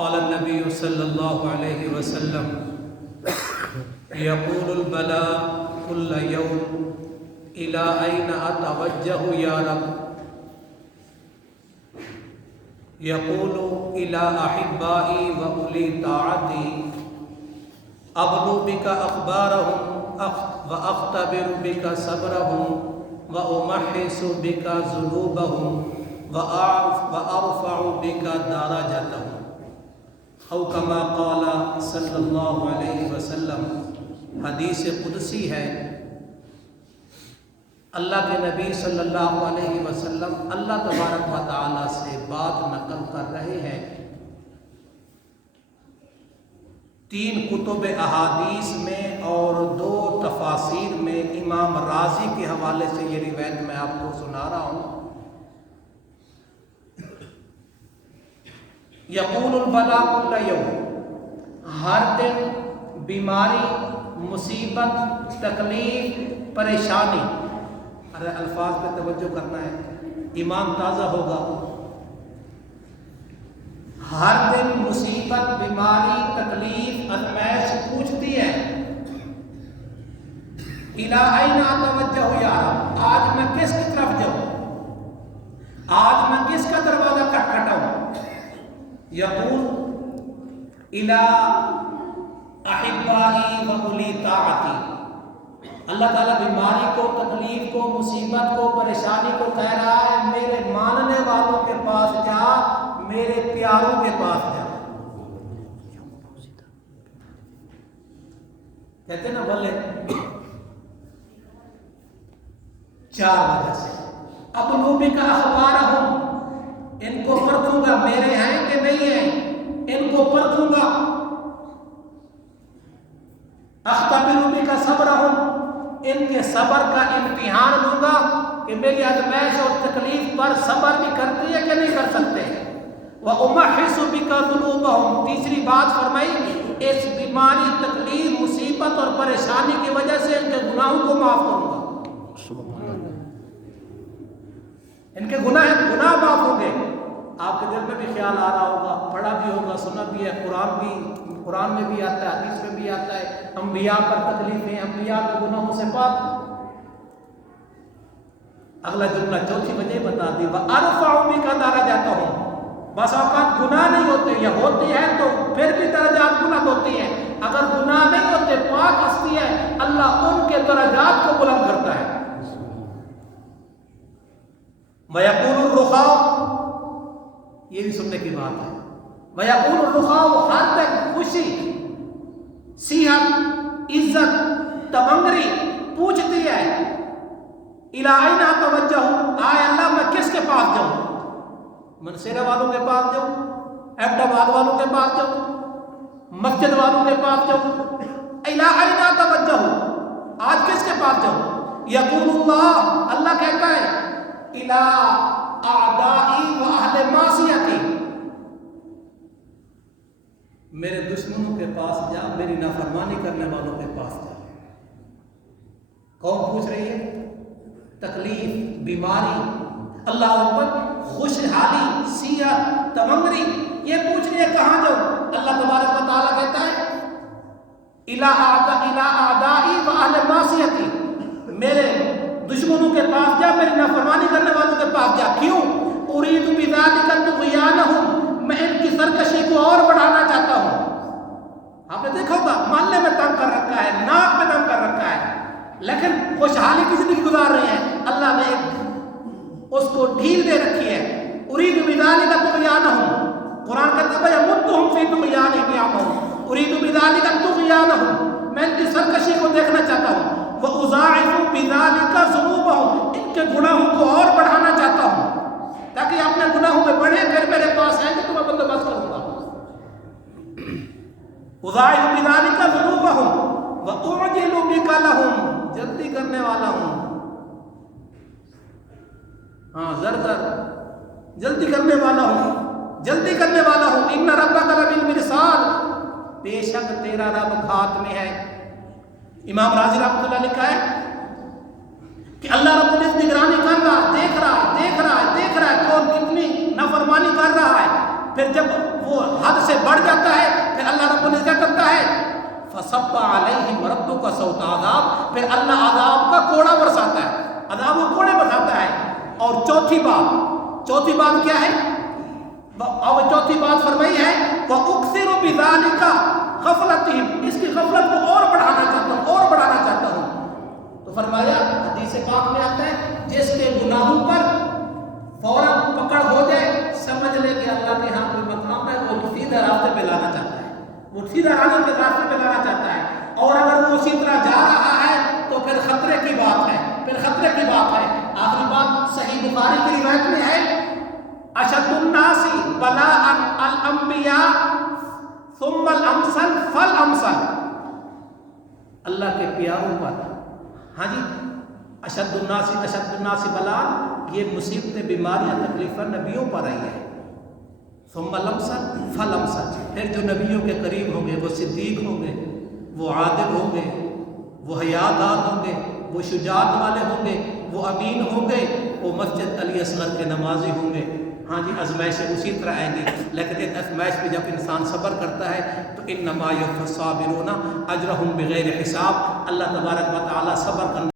قال النبي صلى الله عليه وسلم يقول البلاء كل يوم إلى أين أتوجه يا رب يقول إلى أحبائي وأولي طاعتي أبلو بك أخبارهم وأختبر بك صبرهم وأمحص بك ذنوبهم وأرفع بك درجتهم او کما قال صلی اللہ علیہ وسلم۔ حدیث قدسی ہے، اللہ کے نبی صلی اللہ علیہ وسلم اللہ تبارک و تعالی سے بات نقل کر رہے ہیں۔ 3 کتب احادیث میں اور 2 تفاسیر میں امام رازی کے حوالے سے یہ روایت میں آپ کو سنا رہا ہوں۔ یقول البلاء کل یوم، ہر دن بیماری، مصیبت، تکلیف، پریشانی، الفاظ پہ توجہ کرنا ہے، ایمان تازہ ہوگا۔ ہر دن مصیبت، بیماری، تکلیف، ازمائش پوچھتی ہے، الی این اتوجہ یا رب، آج میں کس کی طرف جاؤں، آج میں کس کا دروازہ کھٹکھٹاؤں؟ یقول الی احبائی و اولی طاعتی، اللہ تعالیٰ بیماری کو، تکلیف کو، مصیبت کو، پریشانی کو کہہ رہا ہے میرے ماننے والوں کے پاس جا، میرے پیاروں کے پاس جا۔ کہتے نا بولے 4 وجہ سے، اب لوبی کا اخبار ہوں، ان کو پرکھوں گا میرے ہیں کہ نہیں ہیں، ان کو پرکھوں گا۔ اختبر بک صبرہم، ان کے صبر کا امتحان لوں گا کہ میری آزمائش اور تکلیف پر صبر بھی کرتی ہے کہ نہیں کر سکتے۔ وَأُمَحِّصُ بِكَ ذُنُوبَهُمْ، تیسری بات فرمائی، اس بیماری، تکلیف، مصیبت اور پریشانی کی وجہ سے ان کے گناہوں کو معاف کروں گا۔ ان کے گناہ معاف ہوں گے۔ آپ کے دل میں بھی خیال آ رہا ہوگا، پڑھا بھی ہوگا، سنا بھی ہے، قرآن میں بھی آتا ہے، حدیث میں بھی آتا ہے، انبیاء پر تکلیفیں، انبیاء کو گناہوں سے پاک۔ اگلا جملہ چوتھی وجہ بتا دی، وَأَرْفَعُ بِكَ دَرَجَتَهُمْ، بس اوقات گناہ نہیں ہوتے، یا ہوتے ہیں تو پھر بھی درجات بلند ہوتی ہیں، اگر گناہ نہیں ہوتے، پاک ہستی ہے، اللہ ان کے درجات کو بلند کرتا ہے۔ وَيَقُولُ الرُّخَاءُ، یہ بھی سننے کی بات ہے، وَيَقُولُ الرُّخَاءُ، ہر تک خوشی، صحت، عزت، تمنگری پوچھتی ہے، اِلَىٰ أَيْنَ أَتَوَجَّهُ، آئے اللہ میں کس کے پاس جاؤں؟ منصیرہ والوں کے پاس جاؤں، احمد آباد والوں کے پاس جاؤں، مسجد والوں کے پاس جاؤں؟ اِلَىٰ أَيْنَ أَتَوَجَّهُ، آج کس کے پاس جاؤں؟ یقول اللہ کہتا ہے، اِلَىٰ أَعْدَائِي وَأَهْلِ مَعْصِيَتِي، میرے دشمنوں کے پاس جا، میری نافرمانی کرنے والوں کے پاس جا۔ کون پوچھ رہی ہے؟ تکلیف، بیماری، اللہ اکبر، خوشحالی، صحت، تمنگری، یہ پوچھ رہی ہے کہاں جاؤں؟ اللہ تبارک و تعالیٰ کہتا ہے اِلَىٰ أَعْدَائِي وَأَهْلِ مَعْصِيَتِي، میرے دشمنوں کے پاس جا، میری نافرمانی کرنے والوں کے پاس جا۔ کیوں؟ أُرِيدُ بِذَلِكَ طُغْيَانَهُمْ، میں ان کی سرکشی کو اور بڑھانا چاہتا ہوں۔ آپ نے دیکھا ہوگا محلے میں تنگ کر رکھا ہے، ناک میں تنگ کر رکھا ہے، لیکن خوشحالی کی زندگی گزار رہے ہیں، اللہ نے اس کو ڈھیل دے رکھی ہے۔ أُرِيدُ بِذَلِكَ طُغْيَانَهُمْ، قرآن کہتا ہے وَيَمُدُّهُمْ فِي طُغْيَانِهِمْ يَعْمَهُونَ، أُرِيدُ بِذَلِكَ طُغْيَانَهُمْ، میں ان کی سرکشی کو دیکھنا چاہتا ہوں۔ وَأُضَاعِفُ بِذَلِكَ ذُنُوبَهُمْ، ان کے گناہوں کو اور بڑھانا چاہتا ہوں تاکہ اپنے گناہوں میں بڑھے، پھر میرے پاس آئیں گے تو میں بندوبست کروں گا۔ اضاعف بذلک ذنوبہم واعجل بک لہم، جلدی کرنے والا ہوں، ہاں جلدی کرنے والا ہوں، جلدی کرنے والا ہوں۔ ان ربک لبالمرصاد، بے شک تیرا رب گھات میں ہے۔ امام راضی رحمۃ اللہ لکھا ہے کہ اللہ رب العزت نگرانی کر رہا، دیکھ رہا ہے کون کتنی نافرمانی کر رہا ہے، پھر جب وہ حد سے بڑھ جاتا ہے، پھر اللہ رب العزت کرتا ہے فصب علیہم ربک صوت عذاب، پھر اللہ عذاب کا کوڑا برساتا ہے، عذاب کو کوڑے برساتا ہے۔ اور چوتھی بات کیا ہے؟ اور چوتھی بات فرمائی ہے وَأُكْثِرُ بِذَلِكَ غفلتہم، اس کی غفلت کو اور بڑھانا چاہتا ہوں۔ تو فرمایا حدیث پاک میں آتا ہے جس کے گناہوں پر فوراً پکڑ ہو جائے، سمجھ لے کہ اللہ کے ہاں کوئی مقام ہے، وہ سیدھا راستے پہ لانا چاہتا ہے، وہ سیدھا راستے پہ لانا چاہتا ہے۔ اور اگر وہ اسی طرح جا رہا ہے تو پھر خطرے کی بات ہے۔ آخری بات صحیح بخاری کی روایت میں ہے اشد الناس بلاء الانبیاء ثم الامثل فالامثل، اللہ کے پیاروں پر اشد الناس بلاء، یہ مصیبتیں، بیماریاں، تکلیفیں نبیوں پر آئی ہیں۔ ثم الامثل فالامثل، پھر جو نبیوں کے قریب ہوں گے وہ صدیق ہوں گے، وہ عادل ہوں گے، وہ حیادار ہوں گے، وہ شجاعت والے ہوں گے، وہ امین ہوں گے، وہ مسجد علی اصغر کے نمازی ہوں گے۔ آزمائشیں اسی طرح آئیں گی، لیکن اس آزمائش میں جب انسان صبر کرتا ہے تو انما یوفی الصابرون اجرہم بغیر حساب، اللہ تبارک و تعالیٰ صبر کرنے